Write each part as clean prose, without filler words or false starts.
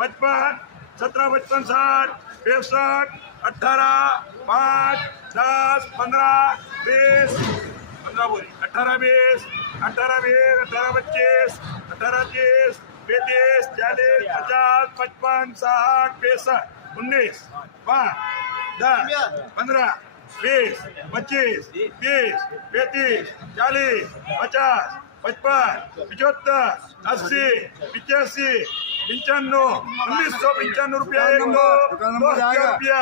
55, 17, 55, 60, 65, 18, 5, 10, 15, 20, 15 बोली 18, 20, 18, 20, 18, 25, 18, 30, 35, 40, 50, 55, 60, 65, 19, 5, 10, 15, 20, 25, 30, 35, 40, 50, 55, 75, 80, 85, 95, 1995 रुपया 1, 2, 2000 रुपया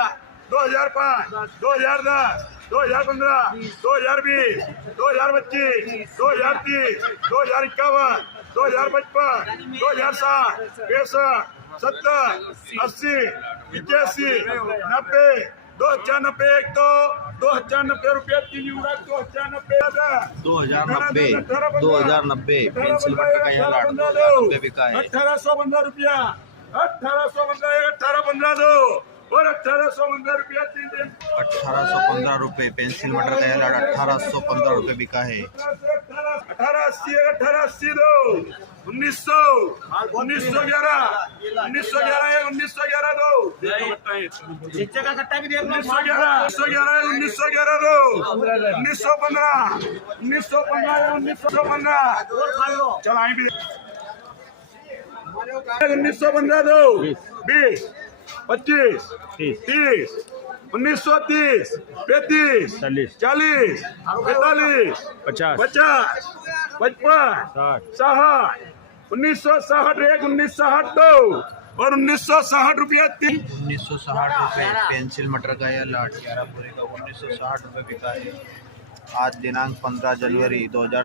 2005, 2010, 2015, 2020, 2025, 2030, 2051, 2055, 2060, 65, 70, 80, 85, 90, 2090, 1, 2, 2090 रुपया 3 यूनिट 2090 पेंसिल मटर का यहाँ 2090 बिका है। 1815 रुपया 1815 1815 दो और 1815 रुपया 3 दिन 1815 रुपए पेंसिल मटर का यहाँ 1815 रुपए बिका है। 1880 1880 दो 1900 1911 1911 दो 1911 दो 1915 चलो आई भी 1915 दो 20 25 30 1930 35 40 45 50 55 60 1960 1 1960 2 और 1960 रुपया 3 1960 रुपए पेंसिल मटर का यह लाट 11 पूरे का 1960 रुपए बिका है। आज दिनांक 15 जनवरी 2000